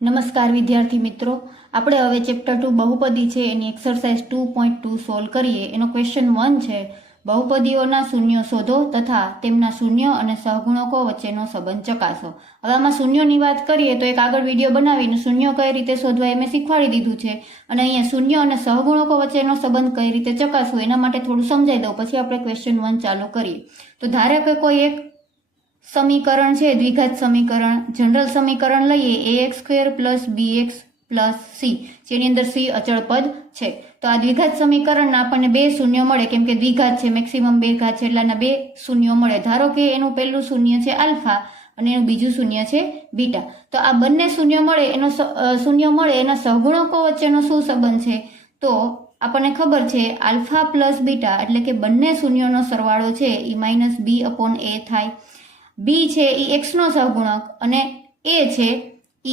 નમસ્કાર વિદ્યાર્થી મિત્રો, આપણે હવે ચેપ્ટર 2 બહુપદી છે એની એક્સરસાઇઝ 2.2 સોલ્વ કરીએ. એનો ક્વેશ્ચન 1 છે, બહુપદીઓના શૂન્યો શોધો તથા તેમના શૂન્ય અને સહગુણકો વચ્ચેનો સંબંધ ચકાસો. હવે આમાં શૂન્યોની વાત કરીએ તો એક આગળ વિડીયો બનાવીને શૂન્યો કઈ રીતે શોધવા એ મેં શીખવાડી દીધું છે, અને અહીંયા શૂન્ય અને સહગુણકો વચ્ચેનો સંબંધ કઈ રીતે ચકાસવો એના માટે થોડું સમજાવી દઉં, પછી આપણે ક્વેશ્ચન 1 ચાલુ કરીએ. તો ધારો કે કોઈ એક સમીકરણ છે, દ્વિઘાત સમીકરણ, જનરલ સમીકરણ લઈએ ax² + bx + c, જેની અંદર c અચળ પદ છે. તો આ દ્વિઘાત સમીકરણના આપણને બે શૂન્ય મળે, કેમ કે દ્વિઘાત છે, મેક્સિમમ બે ઘાત છે, એટલે આના બે શૂન્ય મળે. ધારો કે એનું પહેલું શૂન્ય છે આલ્ફા અને એનું બીજું શૂન્ય છે બીટા. તો આ બંને શૂન્ય મળે એના સહગુણકો વચ્ચેનો શું સંબંધ છે? તો આપણને ખબર છે આલ્ફા પ્લસ બીટા એટલે કે બંને શૂન્યોનો સરવાળો છે એ -b/a થાય. b છે એ x નો સહગુણક અને a છે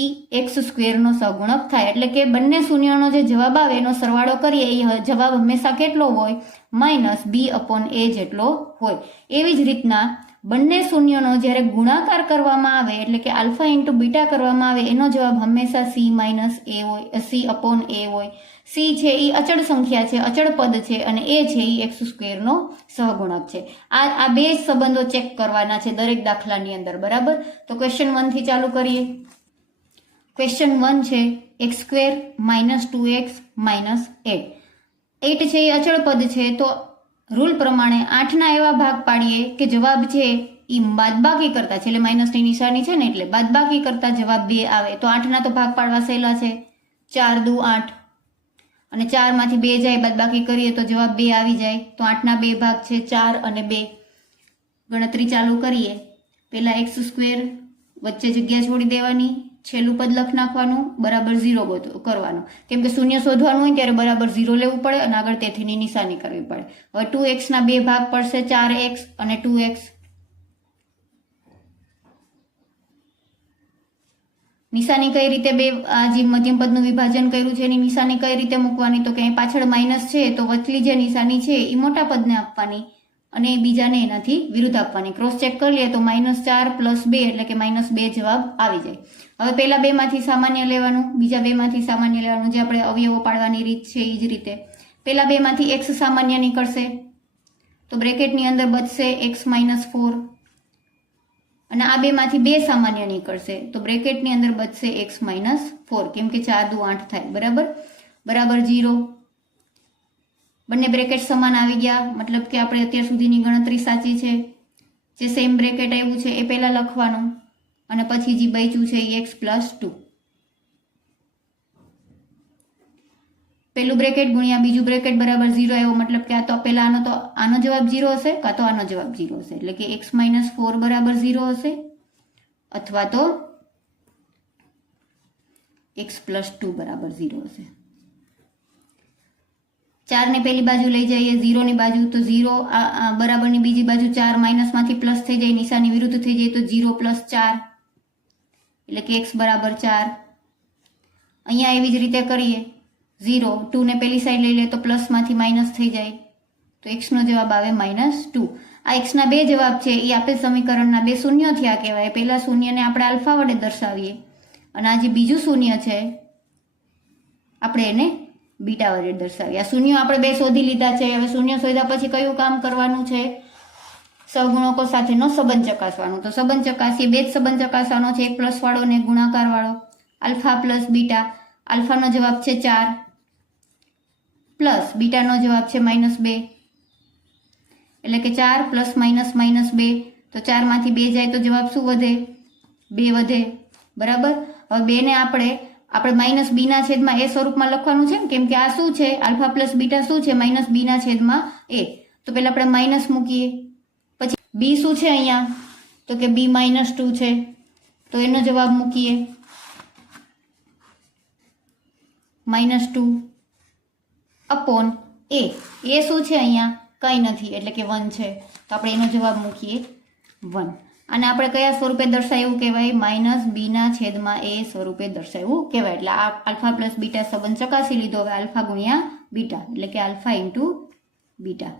એ x² નો સહગુણક થાય. એટલે કે બંને શૂન્યનો જે જવાબ આવે એનો સરવાળો કરીએ એ જવાબ હંમેશા કેટલો હોય? -b/a જેટલો હોય. એવી જ રીતના બંને શૂન્યનો જ્યારે ગુણાકાર કરવામાં આવે એટલે કે આલ્ફા ઇન્ટુ બીટા કરવામાં આવે એનો જવાબ હંમેશા c/a હોય. c છે એ અચળ સંખ્યા છે, અચળ પદ છે, અને a છે એ x² નો સહગુણક છે. આ બે સંબંધો ચેક કરવાના છે દરેક દાખલાની અંદર, બરાબર? તો ક્વેશ્ચન 1 થી ચાલુ કરીએ. ક્વેશ્ચન 1 છે x² - 2x - 8. 8 છે એ અચળ પદ છે, તો રૂલ પ્રમાણે 8ના એવા ભાગ પાડીએ કે જવાબ છે એ બાદબાકી કરતા છે, એટલે માઇનસની નિશાની છે ને એટલે બાદબાકી કરતા જવાબ 2 આવે. તો 8ના તો ભાગ પાડવા સહેલા છે, 4 દુ 8, અને 4 માંથી 2 જાય બાદબાકી કરીએ તો જવાબ 2 આવી જાય. તો 8ના બે ભાગ છે 4 અને 2. ગણતરી ચાલુ કરીએ. પહેલા x² વચ્ચે જગ્યા છોડી દેવાની, છેલ્લું પદ લખ નાખવાનું, બરાબર 0 કરવાનું, કેમ કે શૂન્ય શોધવાનું હોય ત્યારે બરાબર 0 લેવું પડે અને આગળ તેથીની નિશાની કરવી પડે. હવે 2x ના બે ભાગ પડશે, 4x અને 2x. નિશાની કઈ રીતે આ જે મધ્યમ પદનું વિભાજન કર્યું છે એની નિશાની કઈ રીતે મૂકવાની? તો કે પાછળ માઇનસ છે તો વચલી જે નિશાની છે એ મોટા પદને આપવાની અને બીજાને એનાથી વિરુદ્ધ આપવાની. ક્રોસ ચેક કરી લઈએ તો -4 + 2 એટલે કે -2 જવાબ આવી જાય. હવે પહેલા બે માંથી સામાન્ય લેવાનું, બીજા બે માંથી સામાન્ય લેવાનું, જે આપણે અવયવો પાડવાની રીત છે એ જ રીતે. પહેલા બે માંથી x સામાન્ય નીકળશે તો બ્રેકેટની અંદર બચશે x - 4, અને આ બે માંથી 2 સામાન્ય નીકળશે તો બ્રેકેટની અંદર બચશે x - 4, કેમ કે 4 દુ 8 થાય, બરાબર 0. બંને બ્રેકેટ સમાન આવી ગયા, મતલબ કે આપણે અત્યાર સુધીની ગણતરી સાચી છે. જે સેમ બ્રેકેટ આવ્યું છે એ પહેલા લખવાનું અને પછી જે બચ્યું છે એ x + 2. પહેલું બ્રેકેટ ગુણ્યા બીજું બ્રેકેટ બરાબર 0 આવ્યો, મતલબ કે આ તો પહેલા આનો જવાબ 0 હશે કાં તો આનો જવાબ 0 હશે, એટલે કે x - 4 બરાબર 0 હશે અથવા તો x + 2 બરાબર 0 હશે. 4 ને પહેલી બાજુ લઈ જઈએ 0 ની બાજુ, તો 0 બરાબરની બીજી બાજુ 4, માઇનસમાંથી પ્લસ થઈ જાય, નિશાની વિરુદ્ધ થઈ જાય તો 0 + 4 એટલે કે x બરાબર 4. અહીંયા એવી જ રીતે કરીએ, 0, 2 ને પેલી સાઈડ લઈ લે તો પ્લસમાંથી માઇનસ થઈ જાય તો x નો જવાબ આવે -2. આ x ના બે જવાબ છે એ આપેલ સમીકરણના બે શૂન્ય થયા કહેવાય. પહેલા શૂન્યને આપણે આલ્ફા વડે દર્શાવીએ અને આ જે બીજું શૂન્ય છે આપણે એને બીટા વડે દર્શાવીએ. આ શૂન્ય આપણે બે શોધી લીધા છે. હવે શૂન્ય શોધ્યા પછી કયું કામ કરવાનું છે? સહગુણકો સાથેનો સંબંધ ચકાસવાનો. તો સંબંધ ચકાસીએ, બે જ સંબંધ ચકાસવાનો છે, એક પ્લસ વાળો અને ગુણાકાર વાળો. આલ્ફા પ્લસ બીટા, આલ્ફાનો જવાબ છે 4 પ્લસ બીટાનો જવાબ છે -2, એટલે કે 4 ± -2. તો 4 માંથી 2 જાય તો જવાબ શું વધે? 2 વધે, બરાબર. હવે 2 ને આપણે -b ના છેદમાં a સ્વરૂપમાં લખવાનું છે, કેમ કે આ શું છે? આલ્ફા પ્લસ બીટા શું છે? -b ના છેદમાં a. તો પહેલા આપણે માઇનસ મૂકીએ, પછી b શું છે અહીંયા? તો કે b - 2 છે, તો એનો જવાબ મૂકીએ -2 અપોન a. a શું છે અહીંયા? કંઈ નથી, એટલે કે 1 છે, તો આપણે એનો જવાબ મૂકીએ 1. અને આપણે કયા સ્વરૂપે દર્શાવ્યું કહેવાય? -b ના છેદમાં a સ્વરૂપે દર્શાવ્યું કહેવાય. એટલે આ આલ્ફા પ્લસ બીટા સંબંધ ચકાસી લીધો. હવે આલ્ફા ગુણ્યા બીટા એટલે કે alpha into beta.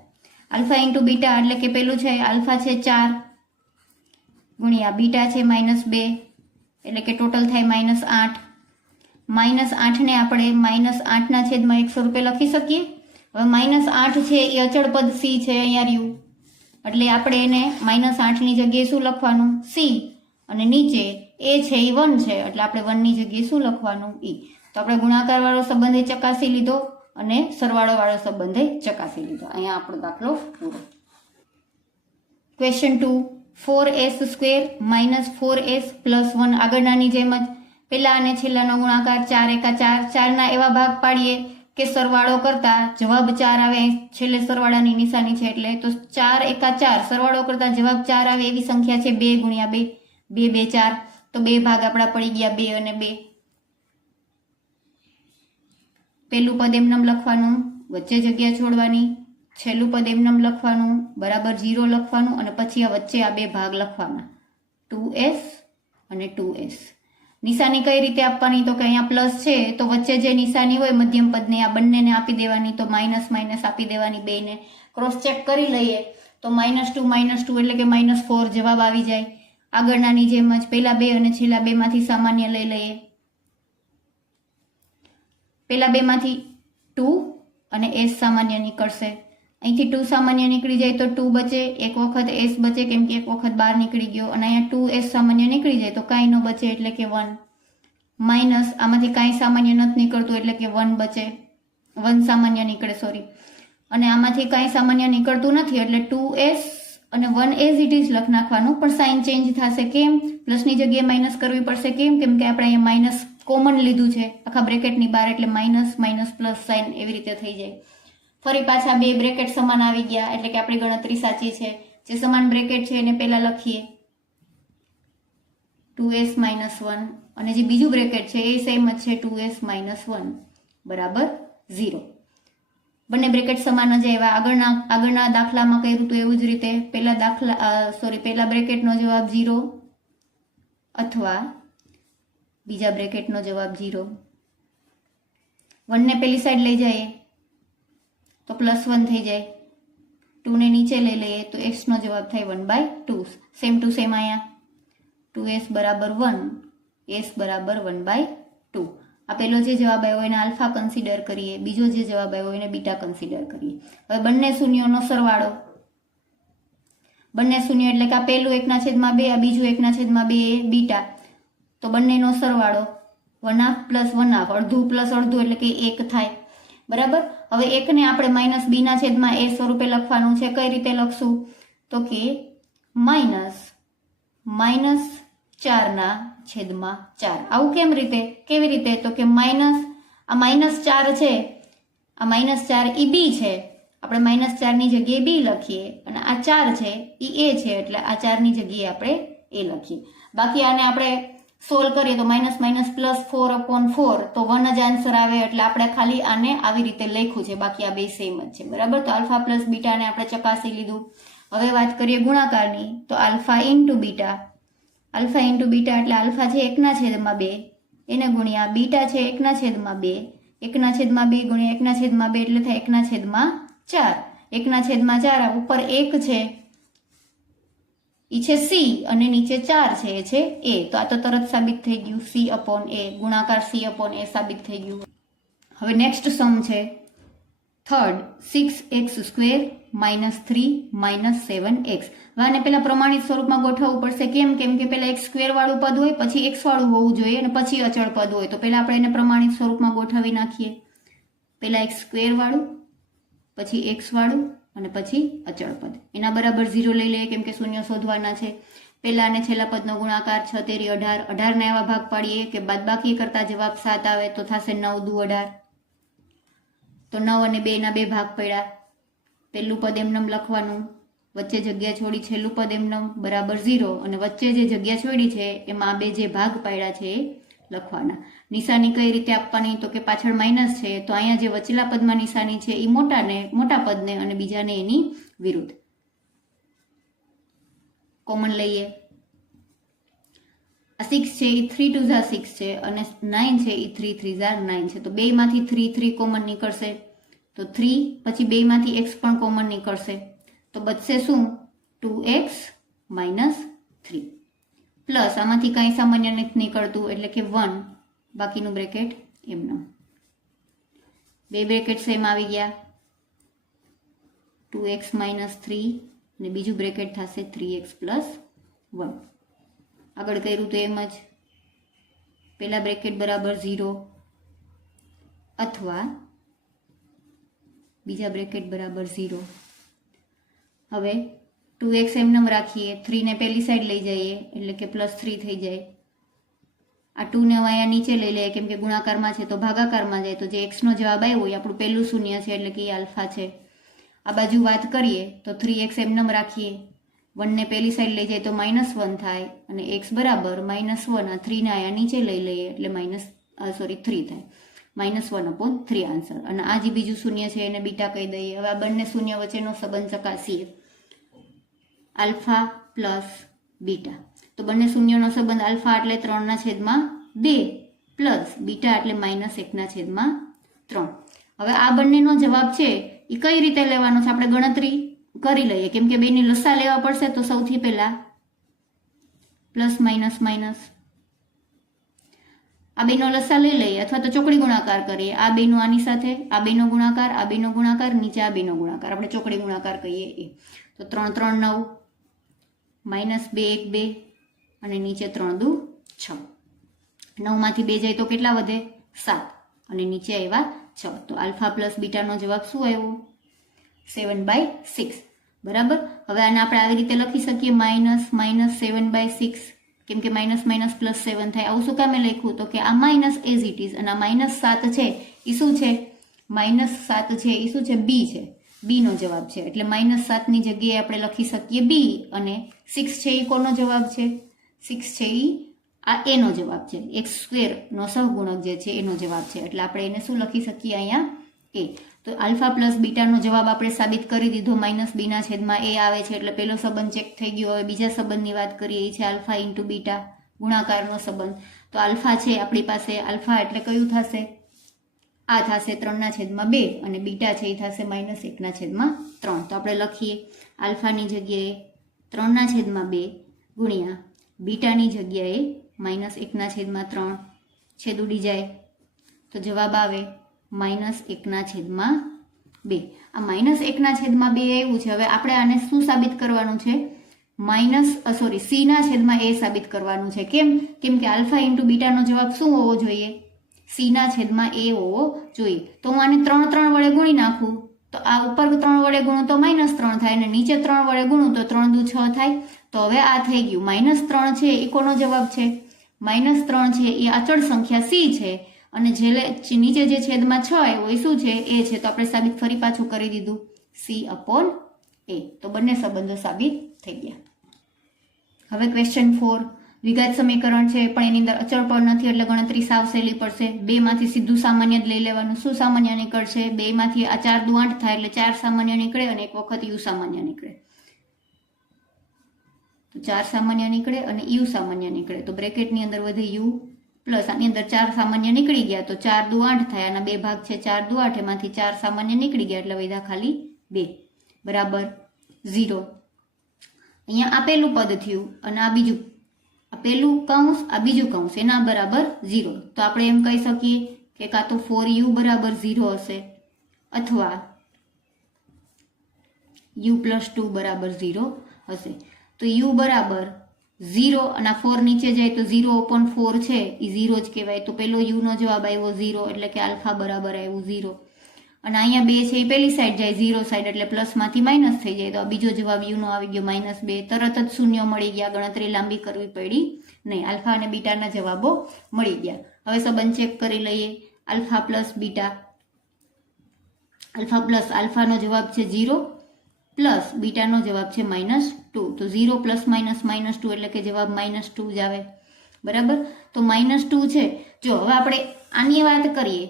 Alpha into beta એટલે કે પેલું છે આલ્ફા છે 4 ગુણ્યા બીટા છે -2 એટલે કે ટોટલ થાય -8 -8 ને આપણે -8/100 રૂપિયા લખી શકીએ. હવે -8 છે એ અચળ પદ c છે, અહીંયા રહ્યું, એટલે આપણે એને -8 ની જગ્યાએ શું લખવાનું? c, અને નીચે એ છે એ 1 છે, એટલે આપણે 1 ની જગ્યાએ શું લખવાનું? e. તો આપણે ગુણાકાર વાળો સંબંધ ચકાસી લીધો અને સરવાળો વાળો સંબંધ ચકાસી લીધો. અહીંયા આપણો દાખલો પૂરો. Question 2, 4s² - 4s + 1. આગળનાની જેમ જ પેલા અને છેલ્લાનો ગુણાકાર 4 એકા 4. 4 ના એવા ભાગ પાડીએ કે સરવાળો કરતા જવાબ 4 આવે. છેલ્લે સરવાળાની નિશાની છે એટલે તો 4 એકા 4 સરવાળો કરતા જવાબ 4 આવે એવી સંખ્યા છે 2 ગુણ્યા 2, 2 2 4. તો બે ભાગ આપણા પડી ગયા 2 અને 2. પેલું પદ એમનેમ લખવાનું, વચ્ચે જગ્યા છોડવાની, છેલ્લું પદ એમનેમ લખવાનું, બરાબર 0 લખવાનું, અને પછી આ વચ્ચે આ બે ભાગ લખવાના, 2s અને 2s. નિશાની કઈ રીતે આપવાની? તો કે અહીંયા પ્લસ છે તો વચ્ચે જે નિશાની હોય મધ્યમ પદને આ બંનેને આપી દેવાની, તો માઇનસ માઇનસ આપી દેવાની. બેને ક્રોસ ચેક કરી લઈએ તો -2 એટલે કે -4 જવાબ આવી જાય. આગળનાની જેમ જ પહેલા બે અને છેલ્લા બે માંથી સામાન્ય લઈ લઈએ. પહેલા બે માંથી 2 અને s સામાન્ય નીકળશે. અહીંથી 2 સામાન્ય નીકળી જાય તો 2 બચે, એક વખત s બચે કેમ કે એક વખત બહાર નીકળી ગયો, અને અહીંયા 2s સામાન્ય નીકળી જાય તો કાંઈ ન બચે એટલે કે 1. માઇનસ આમાંથી કાંઈ સામાન્ય નથી નીકળતું એટલે કે 1 બચે, 1 સામાન્ય નીકળે, સોરી. અને આમાંથી કાંઈ સામાન્ય નીકળતું નથી એટલે 2s અને 1 એઝ ઇટ ઇઝ લખ નાખવાનું, પણ સાઇન ચેન્જ થશે. કેમ? પ્લસની જગ્યાએ માઇનસ કરવી પડશે. કેમ? કેમ કે આપણે અહીંયા માઇનસ કોમન લીધું છે આખા બ્રેકેટની બહાર, એટલે માઇનસ માઇનસ પ્લસ સાઇન એવી રીતે થઈ જાય. ફરી પાછા બે બ્રેકેટ સમાન આવી ગયા એટલે કે આપણી ગણતરી સાચી છે. જે સમાન બ્રેકેટ છે એને પહેલા લખીએ 2s - 1, અને જે બીજું બ્રેકેટ છે એ સેમ જ છે 2s - 1 બરાબર 0. બંને બ્રેકેટ સમાન જ આવ્યા. આગળના દાખલામાં કર્યું હતું એવું જ રીતે પહેલા બ્રેકેટનો જવાબ 0 અથવા બીજા બ્રેકેટનો જવાબ 0. 1 ને પેલી સાઈડ લઈ જઈએ તો +1 થઈ જાય, 2 ને નીચે લઈ લઈએ તો x નો જવાબ થાય 1/2. સેમ ટુ સેમ અહીંયા 2s બરાબર 1, s બરાબર 1/2. આ પહેલો જે જવાબ આવ્યો એને આલ્ફા કન્સિડર કરીએ, બીજો જે જવાબ આવ્યો એને બીટા કન્સિડર કરીએ. હવે બંને શૂન્યોનો સરવાળો, બંને શૂન્ય એટલે કે આ પહેલું 1/2, આ બીજું 1/2 બીટા, તો બંનેનો સરવાળો 1/2 + 1/2, અડધું પ્લસ અડધું એટલે કે 1 થાય. બરાબર. હવે 1 ને આપણે -b/a સ્વરૂપે લખવાનું છે. કઈ રીતે લખશું? તો કે -4/4. આવું કેવી રીતે? તો કે આ -4 છે, આ -4 એ b છે, આપણે -4 ની જગ્યાએ b લખીએ, અને આ 4 છે એ a છે એટલે આ 4 ની જગ્યાએ આપણે a લખીએ. બાકી આને આપણે સોલ્વ કરીએ તો -4/4 તો 1 જ આન્સર આવે, એટલે આપણે ખાલી આને આવી રીતે લખ્યું છે, બાકી આ બે સેમ જ છે. બરાબર. તો આલ્ફા પ્લસ બીટાને આપણે ચકાસી લીધું. હવે વાત કરીએ ગુણાકારની, તો આલ્ફા ઇન્ટુ બીટા એટલે આલ્ફા છે 1/2 એને ગુણ્યા બીટા છે 1/2, 1/2 ગુણ્યા 1/2 એટલે થાય 1/4. 1/4 ઉપર 1 છે ઈ છે c અને નીચે 4 છે એ છે a. તો આ તો તરત સાબિત થઈ ગયું, c/a, ગુણાકાર c/a સાબિત થઈ ગયું. હવે નેક્સ્ટ સમ છે થર્ડ, 6x² - 3 - 7x. આને પેલા પ્રમાણિત સ્વરૂપમાં ગોઠવવું પડશે. કેમ કે પેલા x² વાળું પદ હોય, પછી x વાળું હોવું જોઈએ, અને પછી અચળ પદ હોય. તો પેલા આપણે એને પ્રમાણિત સ્વરૂપમાં ગોઠવી નાખીએ. પેલા x² વાળું, પછી x વાળું, અને પછી અચળ પદ. એના બરાબર 0 લઈ લઈએ કેમ કે શૂન્ય શોધવાના છે. પહેલા અને છેલ્લા પદનો ગુણાકાર 6 તેરી 18. 18 ના એવા ભાગ પાડીએ કે બાદબાકી કરતા જવાબ 7 આવે તો થશે 9 દુ 18. તો 9 અને 2 ના બે ભાગ પડ્યા. પહેલું પદ એમનેમ લખવાનું, વચ્ચે જગ્યા છોડી છેલ્લું પદ એમનેમ બરાબર 0, અને વચ્ચે જે જગ્યા છોડી છે એમાં બે જે ભાગ પાડ્યા છે એ લખવાના. નિશાની કઈ રીતે આપવાની? તો કે પાછળ માઇનસ છે તો અહીંયા જે વચલા પદમાં નિશાની છે એ મોટા પદને અને બીજાને એની વિરુદ્ધ કોમન લઈએ. આ 6 છે એ 3 2 6 છે, અને 9 છે એ 3 3 9 છે. તો 2 માંથી 3 કોમન નીકળશે, તો 3 પછી 2 માંથી x પણ કોમન નીકળશે, તો બચશે શું? 2x - 3 પ્લસ આમાંથી કાંઈ સામાન્ય નથી નીકળતું એટલે કે 1 બાકીનું બ્રેકેટ એમનો. બે બ્રેકેટ સેમ આવી ગયા, 2x - 3 અને બીજું બ્રેકેટ થશે 3x + 1. આગળ કર્યું તો એમ જ, પહેલા બ્રેકેટ બરાબર 0 અથવા બીજા બ્રેકેટ બરાબર 0. હવે 2x એમનેમ રાખીએ, 3 ને પહેલી સાઈડ લઈ જઈએ એટલે કે +3 થઈ જાય. આ 2 ને અહીંયા નીચે લઈ લઈએ કેમ કે ગુણાકારમાં છે તો ભાગાકારમાં જાય, તો જે x નો જવાબ આવ્યો એ આપણું પહેલું શૂન્ય છે એટલે કે એ આલ્ફા છે. આ બાજુ વાત કરીએ તો 3x એમનેમ રાખીએ, 1 ને પહેલી સાઈડ લઈ જાય તો -1 થાય અને x બરાબર -1. આ 3 ને અહીંયા નીચે લઈ લઈએ એટલે 3 થાય, -1/3 આન્સર. અને આ જે બીજું શૂન્ય છે એને બીટા કહી દઈએ. હવે આ બંને શૂન્ય વચ્ચેનો સંબંધ ચકાસીએ, આલ્ફા પ્લસ બીટા. તો બંને શૂન્યનો સંબંધ આલ્ફા એટલે 3/2 પ્લસ બીટા એટલે -1/3. હવે આ બંનેનો જવાબ છે એ કઈ રીતે લેવાનો છે આપણે ગણતરી કરી લઈએ, કેમ કે બેની લસા લેવા પડશે. તો સૌથી પહેલા પ્લસ માઇનસ, આ બેનો લસા લઈ લઈએ અથવા તો ચોકડી ગુણાકાર કરીએ. આ બેનો આની સાથે, આ બેનો ગુણાકાર, આ બેનો ગુણાકાર, નીચે આ બેનો ગુણાકાર, આપણે ચોકડી ગુણાકાર કહીએ એ. તો 3 × 3 9, -2 1 2 અને નીચે 3 દુ 6. 9 માંથી 2 જાય તો કેટલા વધે? 7 અને નીચે આવ્યા 6. તો આલ્ફા પ્લસ બીટાનો જવાબ શું આવ્યો? 7/6. બરાબર. હવે આને આપણે આવી રીતે લખી શકીએ -7/6, કેમ કે -+7 થાય. આવું શું કામે લખ્યું? તો કે આ માઇનસ એઝ ઇટ ઇઝ, અને આ -7 છે એ શું છે? -7 છે એ શું છે? બી છે, બી નો જવાબ છે. એટલે -7 ની જગ્યાએ આપણે લખી શકીએ બી, અને 6 છે એ કોનો જવાબ છે? 6 છે એ આ એ નો જવાબ છે, x² નો સહગુણક જે છે એનો જવાબ છે. એટલે આપણે એને શું લખી શકીએ અહીંયા? એ. તો આલ્ફા પ્લસ બીટાનો જવાબ આપણે સાબિત કરી દીધો, -b/a આવે છે એટલે પહેલો સંબંધ ચેક થઈ ગયો. હવે બીજા સંબંધની વાત કરીએ, એ છે આલ્ફા × બીટા, ગુણાકારનો સંબંધ. તો આલ્ફા છે આપણી પાસે, આલ્ફા એટલે કયું થશે? આ થશે 3/2 અને બીટા છે એ થશે -1/3. તો આપણે લખીએ આલ્ફાની જગ્યાએ 3/2 ગુણ્યા બીટાની જગ્યાએ -1/3, છેદ ઉડી જાય તો જવાબ આવે -1/2. આ -1/2 આવ્યું છે. હવે આપણે આને શું સાબિત કરવાનું છે? c/a સાબિત કરવાનું છે. કેમ કે આલ્ફા × બીટાનો જવાબ શું હોવો જોઈએ? c/a હોવો જોઈએ. તો હું આને 3 વડે ગુણી નાખું તો આ ઉપર 3 વડે ગુણું તો -3 થાય અને નીચે 3 વડે ગુણું તો 3 દુ 6 થાય. તો હવે આ થઈ ગયું. -3 છે એ કોનો જવાબ છે? -3 છે એ અચળ સંખ્યા c છે, અને નીચે જે છેદમાં 6 આવ્યો એ શું છે? એ છે. તો આપણે સાબિત ફરી પાછું કરી દીધું, c/a. તો બંને સંબંધો સાબિત થઈ ગયા. હવે ક્વેશ્ચન 4, દ્વિઘાત સમીકરણ છે પણ એની અંદર અચળ પદ નથી એટલે ગણતરી સાવ સહેલી પડશે. 2 માંથી સીધું સામાન્ય જ લઈ લેવાનું. શું સામાન્ય નીકળશે? 2 માંથી આ 4 દુ 8 થાય એટલે 4 સામાન્ય નીકળે અને એક વખત u સામાન્ય નીકળે. તો 4 સામાન્ય નીકળે અને u સામાન્ય નીકળે. તો બ્રેકેટની અંદર વધે u પ્લસ, આની અંદર 4 સામાન્ય નીકળી ગયા તો 4 દુ 8 થાય. આના બે ભાગ છે 4 દુ 8, એમાંથી 4 સામાન્ય નીકળી ગયા એટલે વધ્યા ખાલી 2 બરાબર 0. અહીંયા આ પહેલું પદ થયું અને આ બીજું, આ પહેલું કૌંસ આ બીજું કૌંસ એના બરાબર 0. તો આપણે એમ કહી શકીએ કે કાં તો 4u બરાબર 0 હશે અથવા u + 2 બરાબર 0 હશે. તો u બરાબર 0 અને 4 નીચે જાય તો 0/4 છે એ 0 જ કહેવાય. તો પેલો u નો જવાબ આવ્યો 0 એટલે કે આલ્ફા બરાબર આવ્યું 0. અને અહીંયા 2 છે એ પેલી સાઈડ જાય 0 સાઈડ એટલે પ્લસમાંથી માઇનસ થઈ જાય. તો આ બીજો જવાબ u નો આવી ગયો -2. તરત જ શૂન્ય મળી ગયા, ગણતરી લાંબી કરવી પડી નહીં. આલ્ફા અને બીટાના જવાબો મળી ગયા. હવે સંબંધ ચેક કરી લઈએ. આલ્ફા પ્લસ બીટા, આલ્ફાનો જવાબ છે 0 પ્લસ બીટાનો જવાબ છે -2. તો 0 ± -2 એટલે કે જવાબ -2 જ આવે. બરાબર. તો -2 છે. જો હવે આપણે આની વાત કરીએ,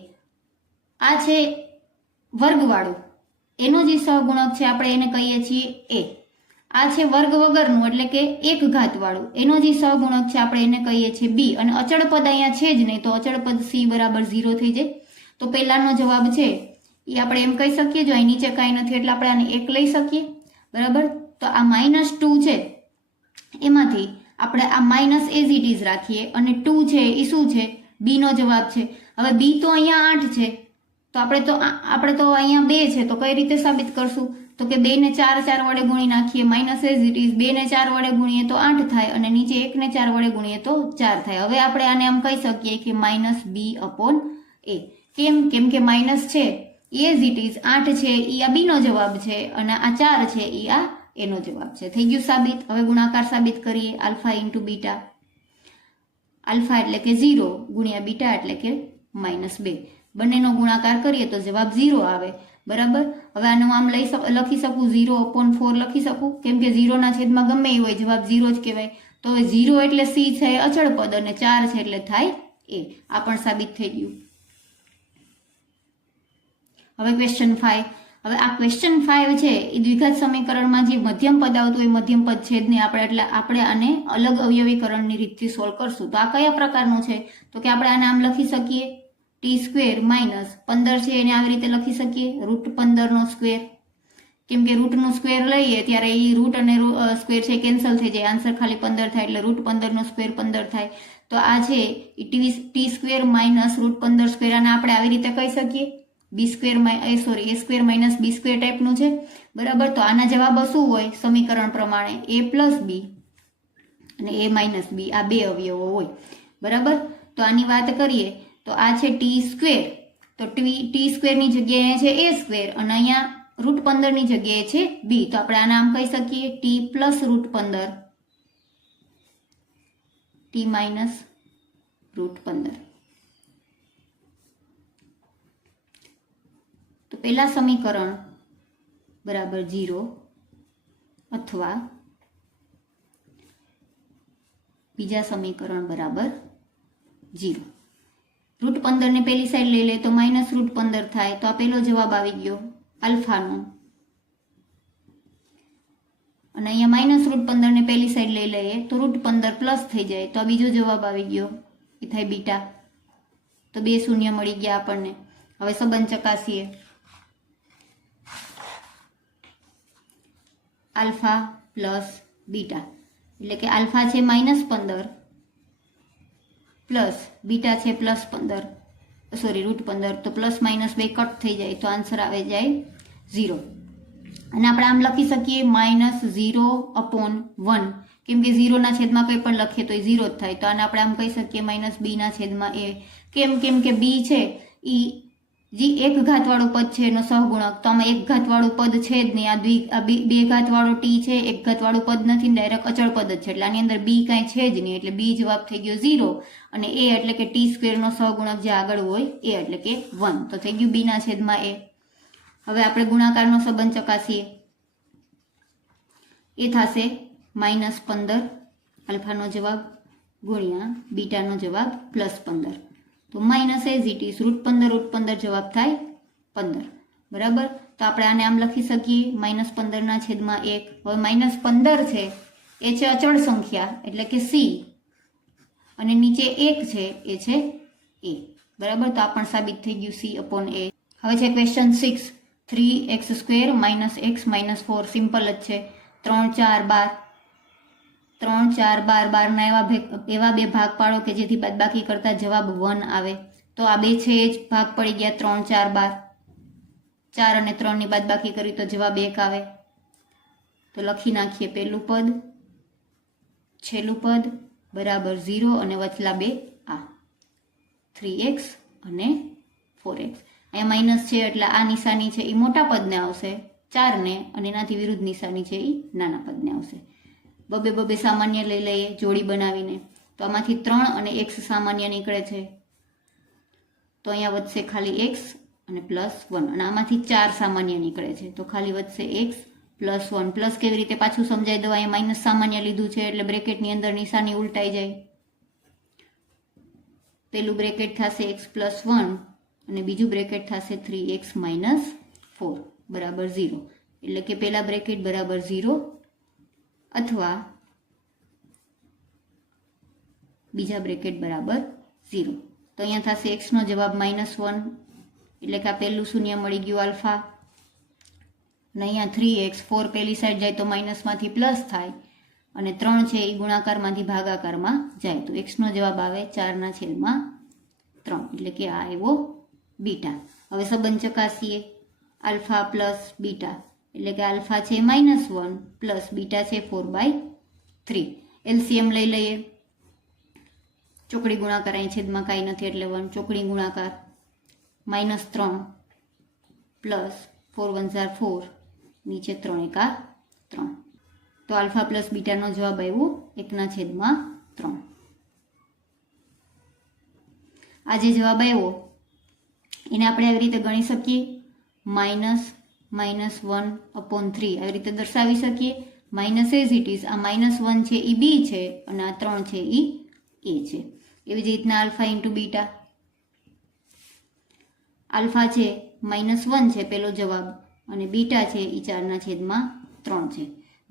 આ છે વર્ગવાળું, એનો જે સહગુણક છે આપણે એને કહીએ છીએ a. આ છે વર્ગ વગરનું એટલે કે 1 ઘાત વાળું, એનો જે સહગુણક છે આપણે એને કહીએ છીએ b. અને અચળ પદ અહીંયા છે જ નહીં તો અચળ પદ c બરાબર 0 થઈ જાય. તો પહેલાનો જવાબ છે એ આપણે એમ કહી શકીએ, જો અહીં નીચે કાંઈ નથી એટલે આપણે આને 1 લઈ શકીએ. બરાબર. તો આ -2 છે એમાંથી આપણે આ માઇનસ એઝ ઇટ ઇઝ રાખીએ અને 2 છે એ શું છે? બી નો જવાબ છે. હવે બી તો અહીંયા 8 છે, તો આપણે તો અહીંયા 2 છે, તો કઈ રીતે સાબિત કરશું? તો કે 2 ને 4 વડે ગુણી નાખીએ, માઇનસ એઝ ઇટ ઇઝ. 2 ને 4 વડે ગુણીએ તો 8 થાય અને નીચે 1 ને 4 વડે ગુણીએ તો 4 થાય. હવે આપણે આને આમ કહી શકીએ કે માઇનસ બી અપોન એ. કેમ કે માઇનસ છે એઝ ઇટ ઇઝ, 8 છે એ આ બી નો જવાબ છે અને આ 4 છે એ આ એનો જવાબ છે. થઈ ગયું સાબિત. હવે ગુણાકાર સાબિત કરીએ. Alpha into beta. આલ્ફા એટલે કે 0 ગુણ્યા બીટા એટલે કે -2. બંનેનો ગુણાકાર કરીએ તો જવાબ 0 આવે. બરાબર. હવે આનું આમ લખી શકું, 0 અપોન 4 લખી શકું, કેમ કે 0 ના છેદમાં ગમે એ હોય જવાબ 0 જ કહેવાય. તો હવે 0 એટલે સી છે અચળ પદ અને 4 છે એટલે થાય એ. આ પણ સાબિત થઈ ગયું. હવે ક્વેશ્ચન 5. હવે આ ક્વેશ્ચન 5 છે એ દ્વિઘાત સમીકરણમાં જે મધ્યમ પદ આવતું હોય મધ્યમ પદ છેદને આપણે આને અલગ અવયવીકરણની રીતથી સોલ્વ કરશું. તો આ કયા પ્રકારનું છે? તો કે આપણે આને આમ લખી શકીએ, t² માઇનસ 15 છે એને આવી રીતે લખી શકીએ √15 નો સ્ક્વેર. કેમ કે રૂટનું સ્ક્વેર લઈએ ત્યારે એ રૂટ અને સ્ક્વેર છે કેન્સલ થઈ જાય, આન્સર ખાલી 15 થાય એટલે √15 નો સ્ક્વેર 15 થાય. તો આ છે t² માઇનસ √15². આને આપણે આવી રીતે કહી શકીએ a² માઇનસ b² ટાઈપનું છે. બરાબર. તો આના જવાબો શું હોય સમીકરણ પ્રમાણે? a પ્લસ બી અને a માઇનસ બી, આ બે અવયવો હોય. બરાબર. તો આની વાત કરીએ તો આ છે t². તો t² ની જગ્યાએ છે a² અને અહીંયા √15 ની જગ્યાએ છે b. તો આપણે આને આમ કહી શકીએ t પ્લસ √15 t માઇનસ √15. તો પહેલા સમીકરણ બરાબર 0 અથવા બીજા સમીકરણ બરાબર 0. √15 ને પેલી સાઈડ લઈ લે તો માઇનસ √15 થાય. તો આ પહેલો જવાબ આવી ગયો આલ્ફાનો. અને અહીંયા માઇનસ √15 ને પેલી સાઈડ લઈ લઈએ તો √15 પ્લસ થઈ જાય. તો આ બીજો જવાબ આવી ગયો એ થાય બીટા. તો 2 શૂન્ય મળી ગયા આપણને. હવે સંબંધ ચકાસીએ. આલ્ફા પ્લસ બીટા એટલે કે આલ્ફા છે -15 પ્લસ બીટા છે +15, સોરી √15. તો પ્લસ માઇનસ 2 કટ થઈ જાય તો આન્સર આવે જાય 0. અને આપણે આમ લખી શકીએ -0/1. કેમ કે 0 ના છેદમાં કંઈ પણ લખીએ તો એ 0 જ થાય. તો આને આપણે આમ કહી શકીએ -b/a. કેમ કે b છે એ જે એક ઘાતવાળું પદ છે એનો સહગુણક. તો આમાં એક ઘાતવાળું પદ છે જ નહીં. આ બે ઘાતવાળો t છે, એક ઘાતવાળું પદ નથી, ડાયરેક્ટ અચળ પદ જ છે. એટલે આની અંદર b કાંઈ છે જ નહીં. એટલે b જવાબ થઈ ગયો 0 અને a એટલે કે t² નો સહગુણક જે આગળ હોય એ એટલે કે 1. તો થઈ ગયું b/a. હવે આપણે ગુણાકારનો સંબંધ ચકાસીએ. એ થશે -15 આલ્ફાનો જવાબ ગુણ્યા બીટાનો જવાબ +15. તો માઇનસ એઝ ઇટ ઇઝ √15 જવાબ થાય 15. બરાબર. તો આપણે આને આમ લખી શકીએ -15/1. હવે -15 છે એ છે અચળ સંખ્યા એટલે કે c અને નીચે 1 છે એ છે a. બરાબર. તો આ પણ સાબિત થઈ ગયું c/a. હવે છે ક્વેશ્ચન 6. 3x² - x - 4. સિમ્પલ જ છે. 3 4 12 ના એવા બે ભાગ પાડો કે જેથી બાદબાકી કરતા જવાબ 1 આવે. તો આ બે છે જ ભાગ પડી ગયા. 3 4 12. 4 અને 3 ની બાદબાકી કરી તો જવાબ 1 આવે. તો લખી નાખીએ પહેલું પદ, છેલ્લું પદ બરાબર 0 અને વચલા બે આ 3x અને 4x. અહીંયા માઇનસ છે એટલે આ નિશાની છે એ મોટા પદને આવશે 4 ને, અને એનાથી વિરુદ્ધ નિશાની છે એ નાના પદને આવશે. બબે સામાન્ય લઈ લઈએ જોડી બનાવીને. તો આમાંથી 3 અને x સામાન્ય નીકળે છે. તો અહીંયા વધશે ખાલી x અને +1. અને આમાંથી 4 સામાન્ય નીકળે છે તો ખાલી વધશે x +1. પ્લસ કેવી રીતે પાછું સમજાઈ દો. અહીંયા માઇનસ સામાન્ય લીધું છે એટલે બ્રેકેટની અંદર નિશાની ઉલટાઈ જાય. પેલું બ્રેકેટ થશે x +1 અને બીજું બ્રેકેટ થશે 3x - 4 બરાબર 0. એટલે કે પેલા બ્રેકેટ બરાબર 0 અથવા બીજા બ્રેકેટ બરાબર 0. તો અહીંયા થશે x નો જવાબ -1 એટલે કે આ પહેલું શૂન્ય મળી ગયું આલ્ફા. અને અહીંયા 3x 4 પેલી સાઈડ જાય તો માઇનસમાંથી પ્લસ થાય અને 3 છે એ ગુણાકારમાંથી ભાગાકારમાં જાય તો x નો જવાબ આવે 4/3. 3 એટલે કે આ આવ્યો બીટા. હવે સંબંધ ચકાસીએ. આલ્ફા પ્લસ બીટા એટલે કે આલ્ફા છે -1 પ્લસ બીટા છે 4/3. એલસીએમ લઈ લઈએ. ચોકડી ગુણાકાર અહીં છેદમાં કાંઈ નથી એટલે 1. ચોકડી ગુણાકાર -3 પ્લસ 4 1 4 નીચે 3 1 3. તો આલ્ફા પ્લસ બીટાનો જવાબ આવ્યો 1/3. આ જે જવાબ આવ્યો એને આપણે આવી રીતે ગણી શકીએ. -1/3 આવી રીતે દર્શાવી શકીએ. માઇનસ એઝ ઇટ ઇઝ આ -1 છે એ બી છે અને આ 3 છે એ એ છે. એવી જ રીતના આલ્ફા ઇન્ટુ બીટા. આલ્ફા છે -1 છે પેલો જવાબ અને બીટા છે એ 4/3 છે.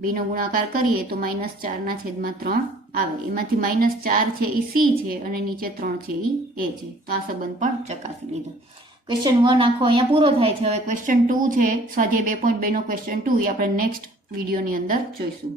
બીનો ગુણાકાર કરીએ તો -4/3 આવે. એમાંથી -4 છે એ સી છે અને નીચે 3 છે એ છે. તો આ સંબંધ પણ ચકાસી લીધો. ક્વેશ્ચન 1 આખો અહીંયા પૂરો થાય છે. હવે ક્વેશ્ચન 2 છે સ્વાધ્યાય 2.2 નો ક્વેશ્ચન 2 એ આપણે નેક્સ્ટ વિડીયોની અંદર જોઈશું.